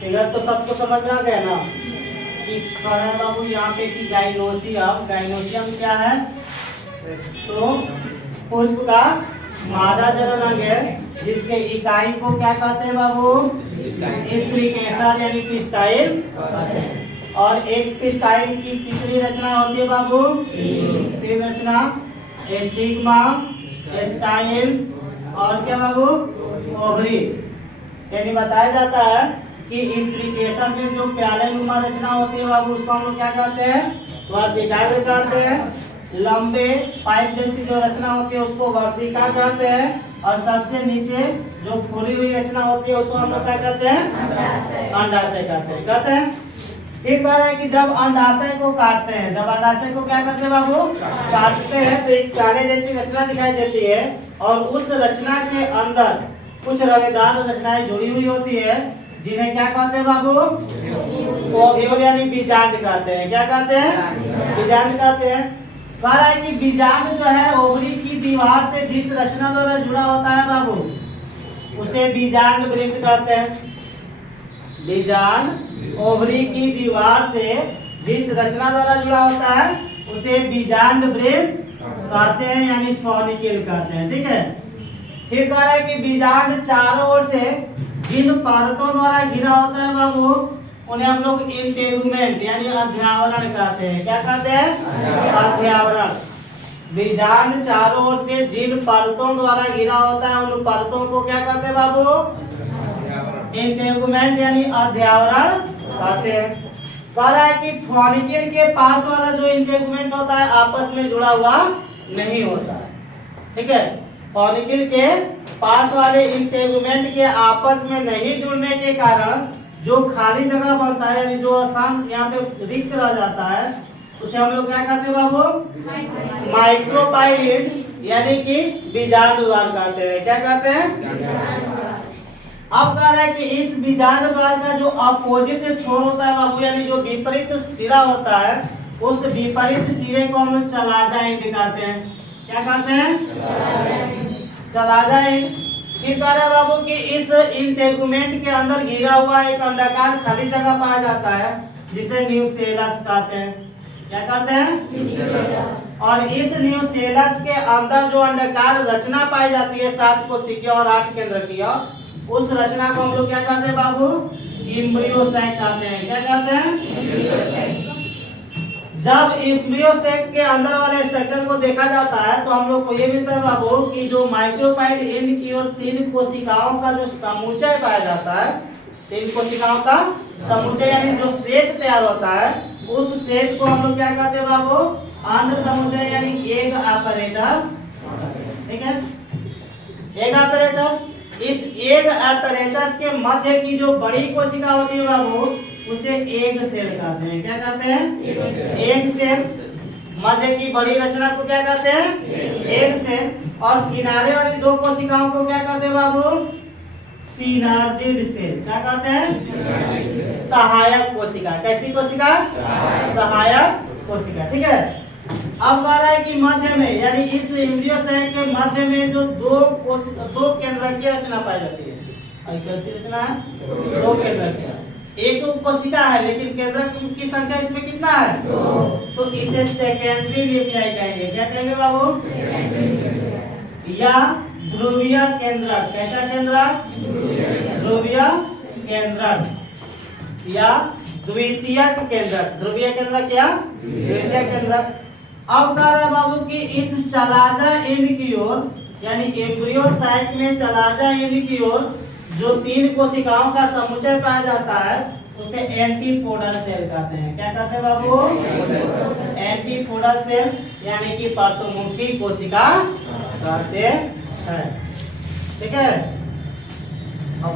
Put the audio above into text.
Figure तो सबको समझ में आ गया ना कि खड़ा है बाबू यहाँ पे कि गाइनोसियम क्या है? तो पुष्प का मादा जनन अंग है जिसके इकाई को क्या कहते हैं बाबू? स्त्री केसर यानी पिस्टाइल कहते हैं। और एक पिस्टाइल की कितनी रचना होती है बाबू? तीन रचना, स्टिग्मा, स्टाइल और क्या बाबू? ओवरी। यानी बताया जाता है कि स्त्री केसर में जो प्याले नुमा रचना होती है बाबू उसको हम लोग क्या कहते हैं? वर्तिकाग्र कहते हैं। लंबे पाइप जैसी जो रचना होती है उसको वर्तिका कहते हैं। और सबसे नीचे जो फूली हुई रचना होती है उसको हम लोग क्या कहते हैं? अंडाशय कहते हैं। एक बार है कि जब अंडाशय को काटते हैं, जब अंडाशय को क्या करते हैं बाबू? काटते हैं तो एक प्याले जैसी रचना दिखाई देती है और उस रचना के अंदर कुछ रवेदार रचनाएं जुड़ी हुई होती है जिन्हें क्या कहते हैं बाबू? ओव्यूल यानी बीजांड कहते हैं। क्या कहते हैं? बीजांड कहते हैं। कह रहा है कि बीजांड जो है ओवरी की दीवार से जिस रचना द्वारा जुड़ा होता है बाबू उसे बीजांड वृत्त कहते हैं। बीजांड ओवरी की दीवार से जिस रचना द्वारा जुड़ा होता है उसे बीजांड वृत्त कहते हैं यानी फॉलिकल कहते हैं। ठीक है। फिर कह रहा है कि बीजांड चारों ओर से जिन परतों द्वारा घिरा होता है बाबू उन्हें हम लोग इंटेगुमेंट यानी अध्यावरण कहते हैं। क्या कहते हैं? अध्यावरण। बीजांड चारों ओर से जिन परतों द्वारा घिरा होता है उन परतों को क्या कहते हैं बाबू? इंटेगुमेंट यानी अध्यावरण कहते हैं। कह रहा है कि फॉलिकल के पास वाला जो इंटेगुमेंट होता है आपस में जुड़ा हुआ नहीं होता है। ठीक है। फॉलिकल के पास वाले इंटेगुमेंट के आपस में नहीं जुड़ने के कारण जो खाली जगह बनता है यानी जो स्थान यहाँ पे रिक्त रह जाता है उसे हम लोग क्या कहते हैं बाबू? माइक्रोपाइलिड यानी कि बीजांड द्वार कहते हैं। क्या कहते हैं? अब कह रहा है कि इस बीजांड द्वार का जो अपोजिट छोर होता है बाबू यानी जो विपरीत सिरा होता है उस विपरीत सिरे को हम लोग चलाजा एंड कहते हैं। क्या कहते हैं? Chalaza and. फिर कह रहा है बाबू कि इस इंटेगुमेंट के अंदर घिरा हुआ एक अंडाकार खाली जगह पाया जाता है जिसे न्यूसेलस कहते हैं। क्या कहते हैं? और इस न्यूसेलस के अंदर जो अंडाकार रचना पाई जाती है 7 कोशिकीय और 8 केंद्रकीय उस रचना को हम लोग क्या कहते हैं बाबू? एम्ब्रियोसैक कहते हैं। क्या कहते हैं? जब एम्ब्रियोसैक के अंदर वाले स्ट्रक्चर को देखा जाता है तो हम लोग को ये मिलता है बाबू कि जो माइक्रोपाइल एंड की ओर 3 कोशिकाओं का जो समुच्चय पाया जाता है 3 कोशिकाओं का समुच्चय यानी जो सेट तैयार होता है उस सेट को हम लोग क्या कहते हैं बाबू? अंड समुच्चय यानी एग apparatus। ठीक है। Egg apparatus। इस एग apparatus के मध्य की जो बड़ी कोशिका होती है बाबू उसे एग सेल कहते हैं। क्या कहते हैं? Egg cell. मध्य की बड़ी रचना को क्या कहते हैं? Egg cell. और किनारे वाली 2 कोशिकाओं को क्या कहते हैं बाबू? Synergid cell. क्या कहते हैं? सहायक कोशिका। कैसी कोशिका? सहायक कोशिका। ठीक है। अब कह रहा है कि मध्य में यानी इस एम्ब्रियोसैक के मध्य में जो 2 केंद्रकीय रचना पाई जाती है। कैसी रचना है? 2 केंद्रकीय। एक कोशिका है लेकिन केंद्रक की संख्या इसमें कितना है? 2। तो इसे सेकेंडरी न्यूक्लियाई कहेंगे। क्या कहेंगे बाबू? या ध्रुवीय केंद्रक। कैसा केंद्रक? ध्रुवीय केंद्रक या द्वितीयक केंद्रक। ध्रुवीय केंद्रक या द्वितीयक केंद्रक। अब कह रहा है बाबू कि इस चलाजा एंड की ओर यानी एम्ब्रियोसाइक में चलाजा एंड की ओर जो 3 कोशिकाओं का समुच्चय पाया जाता है उसे एंटीपोडल सेल कहते हैं। क्या कहते हैं बाबू? एंटीपोडल सेल यानी कि पर्तोमुखी कोशिका कहते हैं। ठीक है।